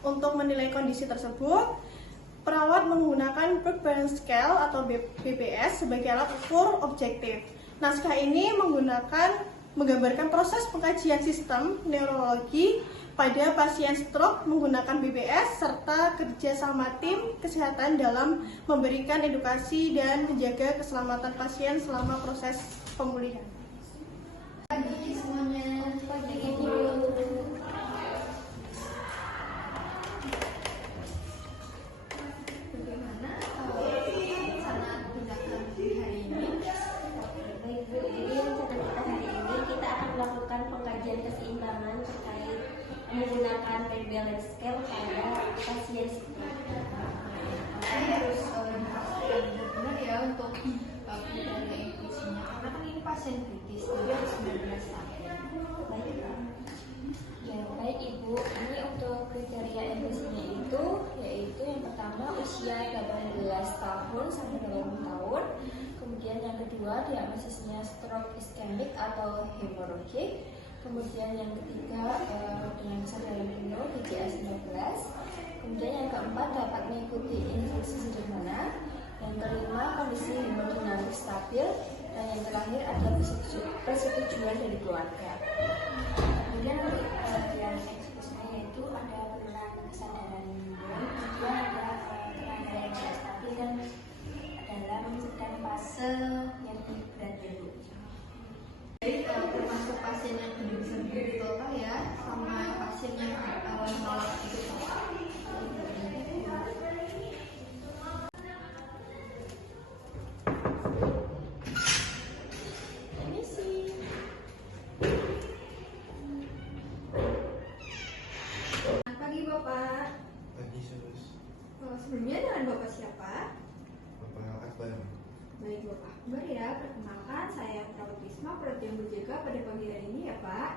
Untuk menilai kondisi tersebut, perawat menggunakan Work Balance Scale atau BBS sebagai alat ukur objektif. Naskah ini menggambarkan proses pengkajian sistem neurologi pada pasien stroke menggunakan BBS serta kerja sama tim kesehatan dalam memberikan edukasi dan menjaga keselamatan pasien selama proses pemulihan. Pagi semuanya, pagi Ibu. Bagaimana rencana tindakan hari ini? Baik Bu, jadi rencana kita hari ini kita akan melakukan pengkajian keseimbangan terkait menggunakan weight balance scale pada pasien stroke. Harus dipastikan benar ya untuk kriteria inklusinya, karena kan ini pasien kritis, jadi harus benar-benar stabil. Baik Pak. Ya baik Ibu, ini untuk kriteria inklusinya itu yaitu yang pertama usia 18 tahun sampai 20 tahun. Kemudian yang kedua diagnosisnya stroke iskemik atau hemorrhagic. Kemudian yang ketiga dengan kesadaran penuh DGA 19. Kemudian yang keempat dapat mengikuti infusi sederhana. Yang kelima kondisi hemodinamik stabil. Dan yang terakhir ada persetujuan dari keluarga. Kemudian yang eksklusifnya yaitu ada penurunan kesadaran penuh, juga ada tenaga yang tidak stabil dan adalah menunjukkan fase yang lebih berat dulu. Jadi termasuk pasien yang tidak bisa berdiri total ya, sama pasien yang menolak itu total. Ini sih. Selamat pagi Bapak. Pagi Sus, Sebelumnya dengan Bapak siapa? Bapak Akbar. Baik Bapak Akbar ya, perkenalkan saya Perawat Risma, perawat yang berjaga pada pagi hari ini ya Pak.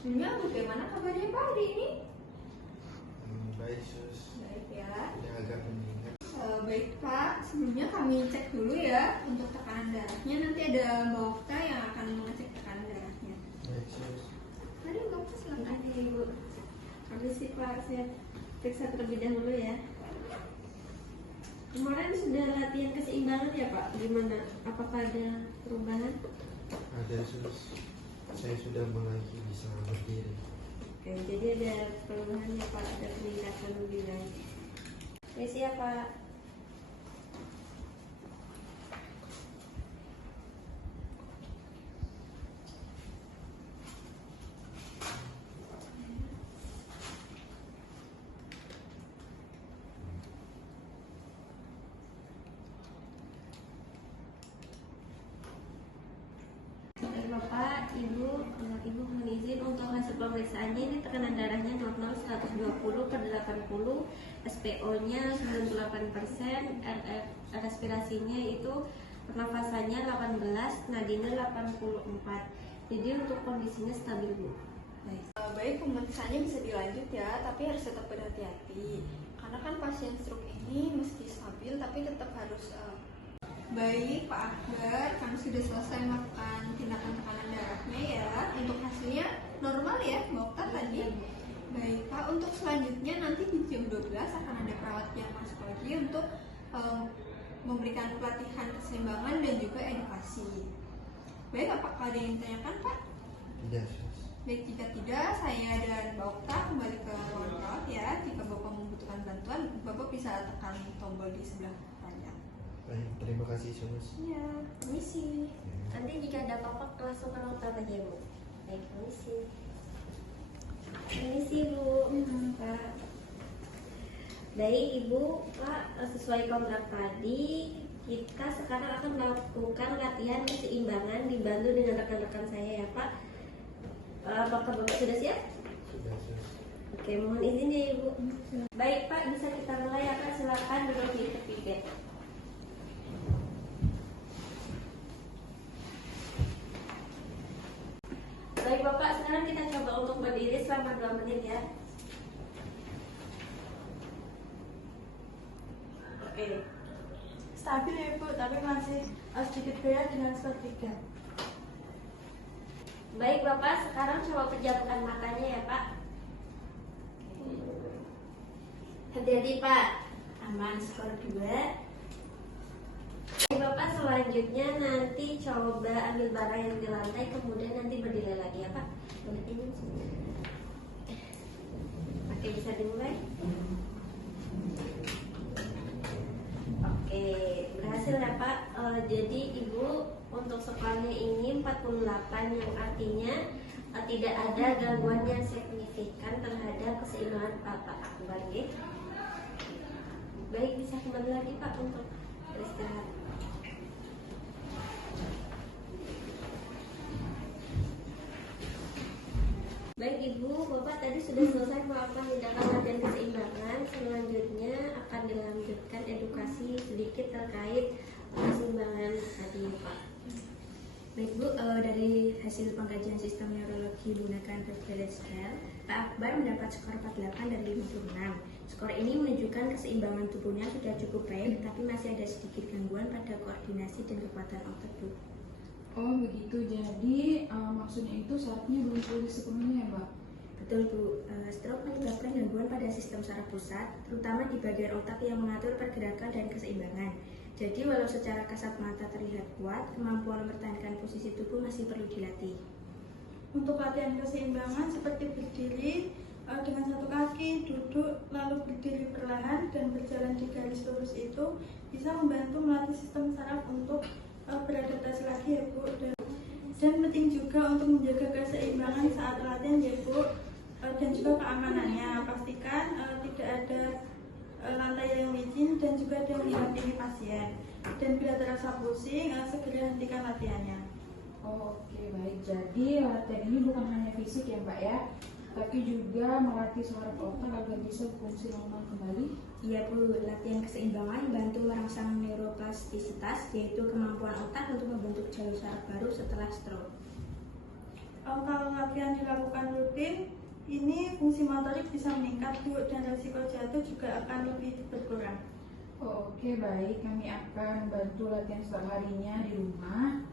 Sebelumnya bagaimana kabarnya Pak hari ini? Baik Sus, Baik ya. udah agak meningkat. Baik Pak, sebelumnya kami cek dulu ya untuk tekanan darahnya. Nanti ada Mbak Okta yang akan mengecek tekanan darahnya. Baik Sus. Mari Mbak Okta silakan. Ada Ibu. Habis sih Pak, saya periksa terlebih dahulu ya. Kemarin sudah latihan keseimbangan ya Pak? Gimana? Apakah ada perubahan? Ada Sus, saya sudah mulai bisa berdiri. Oke, jadi ada perubahan ya Pak, ada peningkatan lebih baik. Ya siap Pak. Baik Bapak, Ibu mohon izin untuk hasil pemeriksaannya. Ini tekanan darahnya normal 120/80, SPO-nya 98%, respirasinya itu pernafasannya 18, nadinya 84. Jadi untuk kondisinya stabil Bu. Baik. Baik, pemeriksaannya bisa dilanjut ya, tapi harus tetap berhati-hati. Karena kan pasien stroke ini meski stabil, tapi tetap harus Baik Pak Akbar, kami sudah selesai melakukan tindakan tekanan darahnya ya. Untuk hasilnya normal ya, Mbak Okta tadi. Baik Pak, untuk selanjutnya nanti di jam 12 akan ada perawat yang masuk lagi untuk memberikan pelatihan keseimbangan dan juga edukasi. Baik, apakah ada yang ditanyakan Pak? Tidak Sus. Baik, jika tidak, saya dan Mbak Okta kembali ke ruang perawat ya. Jika Bapak membutuhkan bantuan, Bapak bisa tekan tombol di sebelah kanan. Baik, terima kasih Sus. Iya, permisi. Nanti jika ada apa-apa langsung ke dokter aja Bu. Baik, permisi. Permisi Bu. Pak. Baik Ibu, Pak, sesuai kontrak tadi kita sekarang akan melakukan latihan keseimbangan dibantu dengan rekan-rekan saya ya Pak. Apakah Bapak sudah siap? Sudah Sus. Oke, mohon izin ya Ibu. Baik Pak, bisa kita mulai ya Pak, silakan duduk di tepi bed. Baik Bapak, sekarang kita coba untuk berdiri selama 2 menit ya. Oke. Stabil ya Bu, tapi masih sedikit goyah dengan skor 3. Baik Bapak, sekarang coba pejamkan matanya ya Pak. Oke. Hati-hati Pak, aman skor 2. Bapak selanjutnya nanti coba ambil barang yang di lantai, kemudian nanti berdiri lagi ya Pak. Boleh ini. Oke, bisa dimulai. Oke, berhasil ya Pak. Jadi Ibu untuk skornya ini 48, yang artinya tidak ada gangguan yang signifikan terhadap keseimbangan Pak Akbar. Baik, bisa kembali lagi Pak untuk beristirahat. Baik Ibu, Bapak tadi sudah selesai melakukan tindakan latihan keseimbangan. Selanjutnya akan dilanjutkan edukasi sedikit terkait keseimbangan tadi Pak. Baik Bu, dari hasil pengkajian sistem neurologi menggunakan Prevalence Scale, Pak Akbar mendapat skor 48 dari 56. Skor ini menunjukkan keseimbangan tubuhnya sudah cukup baik, tapi masih ada sedikit gangguan pada koordinasi dan kekuatan otot Bu. Oh begitu, jadi maksudnya itu sarafnya belum pulih sepenuhnya ya Mbak? Betul Bu, stroke menyebabkan gangguan pada sistem saraf pusat, terutama di bagian otak yang mengatur pergerakan dan keseimbangan. Jadi walau secara kasat mata terlihat kuat, kemampuan mempertahankan posisi tubuh masih perlu dilatih. Untuk latihan keseimbangan seperti berdiri dengan satu kaki, duduk, lalu berdiri perlahan dan berjalan di garis lurus itu bisa membantu melatih sistem saraf untuk beradaptasi lagi ya Bu. Dan penting juga untuk menjaga keseimbangan saat latihan ya Bu, dan juga keamanannya. Pastikan tidak ada lantai yang licin dan juga ada yang mendampingi pasien. Dan bila terasa pusing, segera hentikan latihannya. Oh oke, baik, jadi latihan ini bukan hanya fisik ya Mbak ya, tapi juga melatih saraf otak agar bisa berfungsi normal kembali. Iya Bu, latihan keseimbangan membantu merangsang neuroplastisitas, yaitu kemampuan otak untuk membentuk jalur saraf baru setelah stroke. Kalau latihan dilakukan rutin, ini fungsi motorik bisa meningkat Bu, dan resiko jatuh juga akan lebih berkurang. Oh, oke, baik, kami akan bantu latihan setiap harinya di rumah.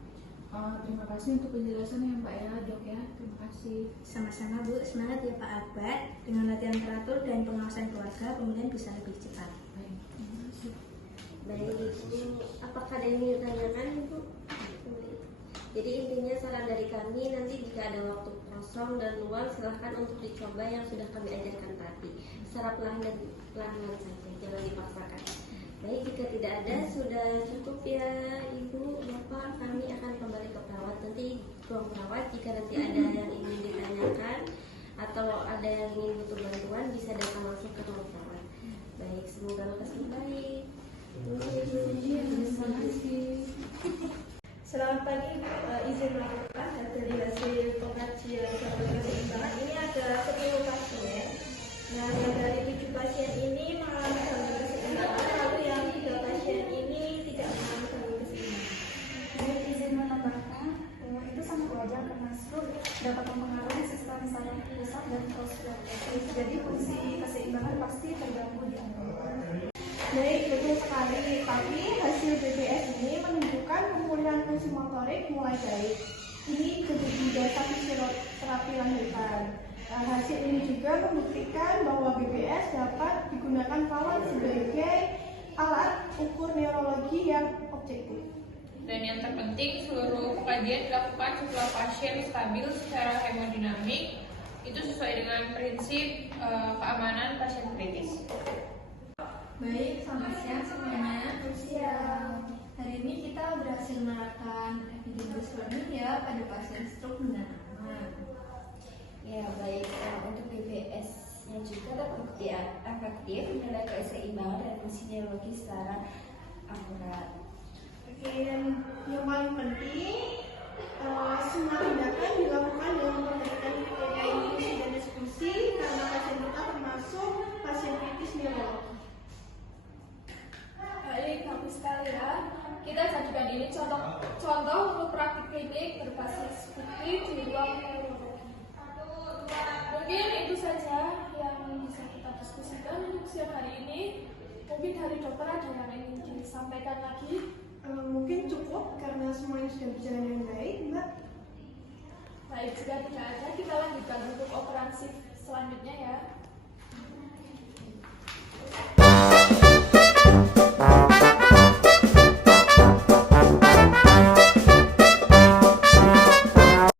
Terima kasih untuk penjelasannya Mbak ya Dok ya, terima kasih. Sama-sama Bu, semangat ya Pak Akbar. Dengan latihan teratur dan pengawasan keluarga, kemudian bisa lebih cepat. Baik, terima kasih. Baik Ibu, apakah ada yang ingin ditanyakan Ibu? Jadi intinya saran dari kami, nanti jika ada waktu kosong dan luang silahkan untuk dicoba yang sudah kami ajarkan tadi secara perlahan dan pelan-pelan saja, jangan dipaksakan. Baik, jika tidak ada sudah cukup ya Ibu, Bapak, kami akan kembali ke perawat. Nanti ruang perawat jika nanti ada yang ingin ditanyakan atau ada yang ingin butuh bantuan bisa datang langsung ke ruang perawat. Baik, semoga lekas baik. Terima kasih. Selamat pagi, izin melakukan dari hasil pengajian jadwal keseimbangan ini ada 10 pasien. Nah, yang dari 7 pasien ini mengalami gangguan keseimbangan, lalu yang 3 pasien ini tidak mengalami gangguan keseimbangan. Saya izin menambahkan, itu sangat wajar karena stroke dapat mempengaruhi sistem saraf pusat dan postur. Jadi fungsi keseimbangan pasti terganggu di awal. Baik, betul sekali. Tapi hasil BPS ini menunjukkan pemulihan fungsi motorik mulai baik. Ini juga satu terapi lanjutan. Hasil ini juga membuktikan bahwa BPS dapat digunakan kawan sebagai alat ukur neurologi yang objektif. Dan yang terpenting, seluruh kajian dilakukan setelah pasien stabil secara hemodinamik, itu sesuai dengan prinsip keamanan pasien kritis. Baik, selamat siang semuanya. Hari ini kita berhasil melakukan epidemiologi ya pada pasien stroke mendalam. Ya baik, untuk BPS yang juga terbukti efektif menilai keseimbangan dan fungsi neurologi secara akurat. Oke, dan yang paling penting, semua tindakan dilakukan dengan memperhatikan kriteria inklusi dan eksklusi karena pasien kita termasuk pasien kritis neurologi. Baik, bagus sekali ya. Kita jadikan ini contoh untuk praktik klinik berbasis bukti di ruang neurologi. Mungkin itu saja yang bisa kita diskusikan untuk siang hari ini. Mungkin dari dokter ada yang ingin disampaikan lagi. Mungkin cukup karena semuanya sudah berjalan dengan baik, Mbak. Baik, jika tidak ada, kita lanjutkan untuk operasi selanjutnya ya.